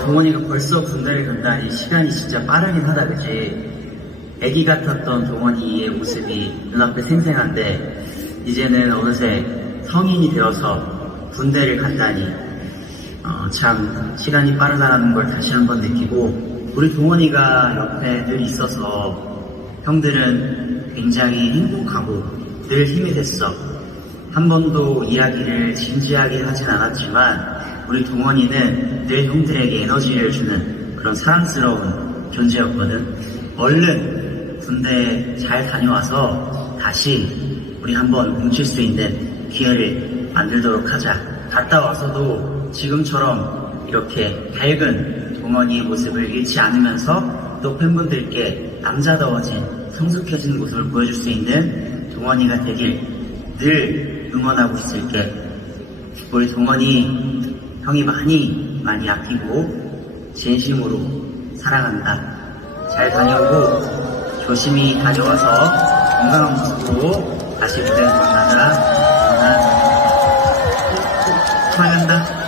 동원이가 벌써 군대를 간다니 시간이 진짜 빠르긴 하다, 그지? 애기 같았던 동원이의 모습이 눈앞에 생생한데, 이제는 어느새 성인이 되어서 군대를 간다니, 어, 참, 시간이 빠르다는 걸 다시 한번 느끼고, 우리 동원이가 옆에 늘 있어서 형들은 굉장히 행복하고 늘 힘이 됐어. 한 번도 이야기를 진지하게 하진 않았지만 우리 동원이는 늘 형들에게 에너지를 주는 그런 사랑스러운 존재였거든. 얼른 군대 잘 다녀와서 다시 우리 한번 뭉칠 수 있는 기회를 만들도록 하자. 갔다 와서도 지금처럼 이렇게 밝은 동원이의 모습을 잃지 않으면서 또 팬분들께 남자다워진 성숙해진 모습을 보여줄 수 있는 동원이가 되길 늘 응원하고 있을게. 우리 동원이 형이 많이 많이 아끼고 진심으로 사랑한다. 잘 다녀오고 조심히 다녀와서 건강한 모습으로 다시 무대에서 만나자. 만나. 사랑한다.